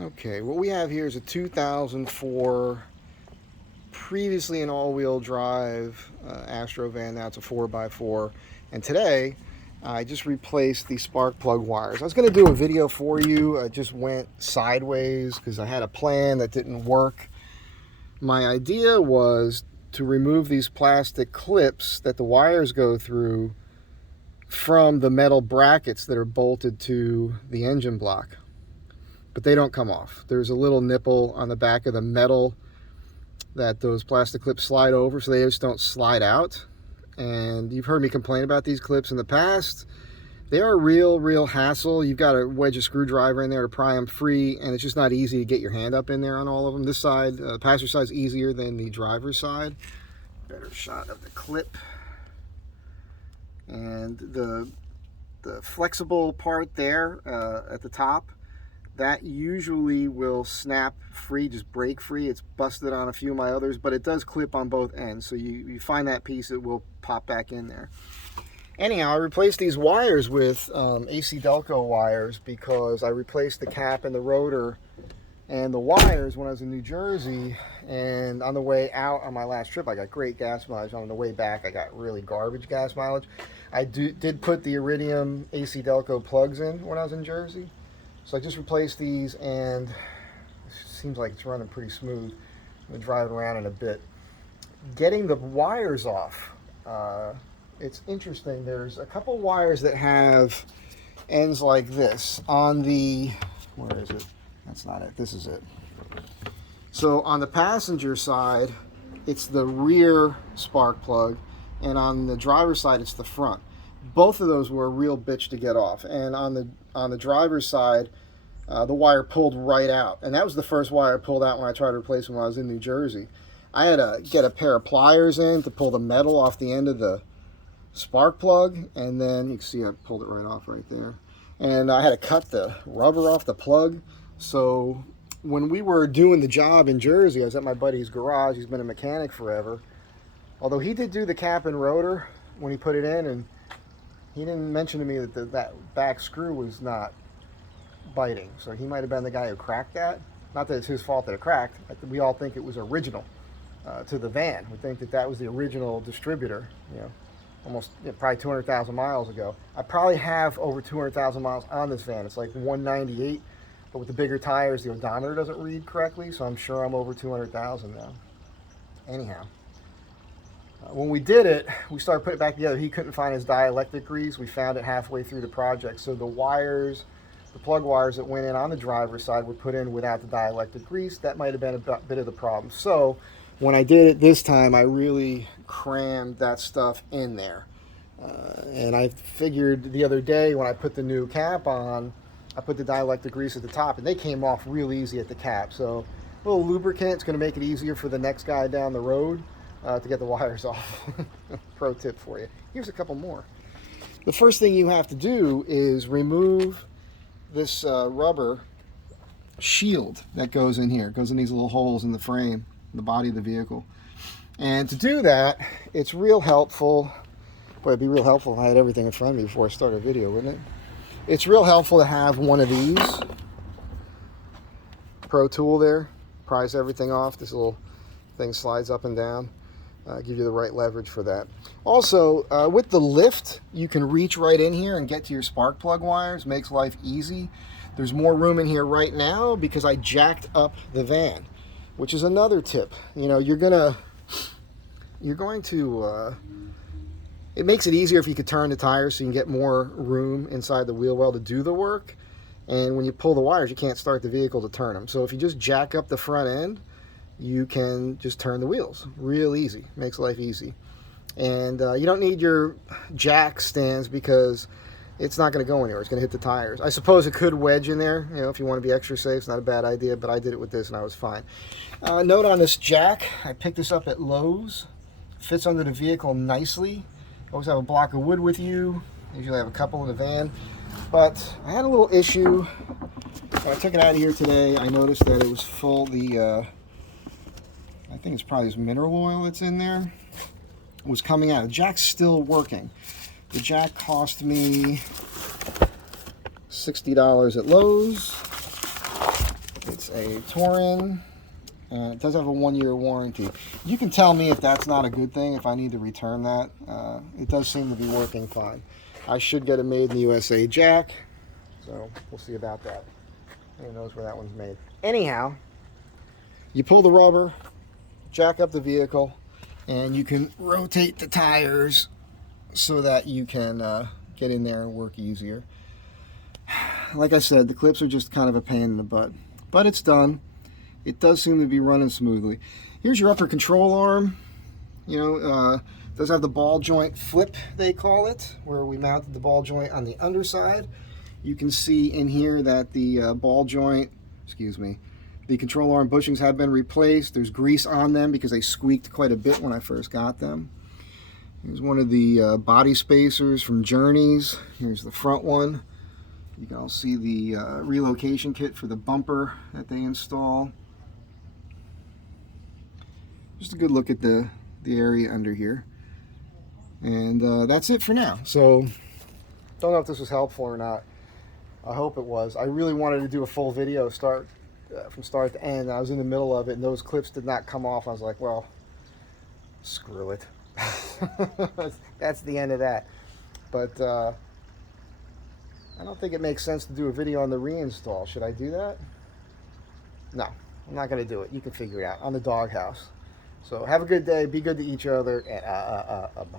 Okay, what we have here is a 2004, previously an all-wheel drive Astro van. Now it's a 4x4. And today, I just replaced the spark plug wires. I was going to do a video for you. I just went sideways because I had a plan that didn't work. My idea was to remove these plastic clips that the wires go through from the metal brackets that are bolted to the engine block. But they don't come off. There's a little nipple on the back of the metal that those plastic clips slide over, so they just don't slide out. And you've heard me complain about these clips in the past. They are a real hassle. You've got to wedge a screwdriver in there to pry them free, and it's just not easy to get your hand up in there on all of them. This side, the passenger side, is easier than the driver's side. Better shot of the clip. And the flexible part there at the top, that usually will snap free, just break free. It's busted on a few of my others, but it does clip on both ends. So you find that piece, it will pop back in there. Anyhow, I replaced these wires with ACDELCO wires because I replaced the cap and the rotor and the wires when I was in New Jersey. And on the way out on my last trip, I got great gas mileage. On the way back, I got really garbage gas mileage. I did put the Iridium ACDELCO plugs in when I was in Jersey. So I just replaced these, and it seems like it's running pretty smooth. I'm going to drive it around in a bit. Getting the wires off, it's interesting. There's a couple wires that have ends like this. On the, where is it? That's not it. This is it. So on the passenger side, it's the rear spark plug, and on the driver's side, it's the front. Both of those were a real bitch to get off. And on the driver's side, the wire pulled right out. And that was the first wire I pulled out when I tried to replace it when I was in New Jersey. I had to get a pair of pliers in to pull the metal off the end of the spark plug. And then you can see I pulled it right off right there. And I had to cut the rubber off the plug. So when we were doing the job in Jersey, I was at my buddy's garage. He's been a mechanic forever. Although he did do the cap and rotor when he put it in, and he didn't mention to me that that back screw was not biting. So he might have been the guy who cracked that. Not that it's his fault that it cracked. We all think it was original to the van. We think that that was the original distributor, almost probably 200,000 miles ago. I probably have over 200,000 miles on this van. It's like 198, but with the bigger tires, the odometer doesn't read correctly, so I'm sure I'm over 200,000 now. Anyhow. When we did it, we started putting it back together. He couldn't find his dielectric grease. We found it halfway through the project. So the wires, the plug wires that went in on the driver's side were put in without the dielectric grease. That might have been a bit of the problem. So when I did it this time, I really crammed that stuff in there. And I figured the other day when I put the new cap on, I put the dielectric grease at the top, and they came off real easy at the cap. So a little lubricant is going to make it easier for the next guy down the road. To get the wires off. Pro tip for you. Here's a couple more. The first thing you have to do is remove this rubber shield that goes in here. It goes in these little holes in the frame, the body of the vehicle. And to do that, it's real helpful. Boy, it'd be real helpful if I had everything in front of me before I start a video, wouldn't it? It's real helpful to have one of these. Pro tool there. Pries everything off. This little thing slides up and down. Give you the right leverage for that. Also, with the lift, you can reach right in here and get to your spark plug wires. Makes life easy. There's more room in here right now because I jacked up the van, which is another tip. You're going to, it makes it easier if you could turn the tires so you can get more room inside the wheel well to do the work. And when you pull the wires, you can't start the vehicle to turn them. So if you just jack up the front end, you can just turn the wheels. Real easy. Makes life easy. And you don't need your jack stands because it's not going to go anywhere. It's going to hit the tires. I suppose it could wedge in there, if you want to be extra safe. It's not a bad idea, but I did it with this and I was fine. Note on this jack, I picked this up at Lowe's. Fits under the vehicle nicely. Always have a block of wood with you. Usually have a couple in the van. But I had a little issue. When I took it out of here today, I noticed that it was full. I think it's probably this mineral oil that's in there. It was coming out. The jack's still working. The jack cost me $60 at Lowe's. It's a Touring, and it does have a 1-year warranty. You can tell me if that's not a good thing, if I need to return that. It does seem to be working fine. I should get a made in the USA jack, so we'll see about that. Who knows where that one's made. Anyhow, you pull the rubber, jack up the vehicle, and you can rotate the tires so that you can get in there and work easier. Like I said, the clips are just kind of a pain in the butt, but it's done. It does seem to be running smoothly. Here's your upper control arm. You know, it does have the ball joint flip, they call it, where we mounted the ball joint on the underside. You can see in here that the ball joint, the control arm bushings have been replaced. There's grease on them because they squeaked quite a bit when I first got them. Here's one of the body spacers from Journeys. Here's the front one. You can all see the relocation kit for the bumper that they install. Just a good look at the area under here. And that's it for now. So, don't know if this was helpful or not. I hope it was. I really wanted to do a full video from start to end. I was in the middle of it and those clips did not come off. I was like, well, screw it. That's the end of that. But I don't think it makes sense to do a video on the reinstall. Should I do that? No, I'm not going to do it. You can figure it out on the doghouse. So have a good day. Be good to each other. And bye.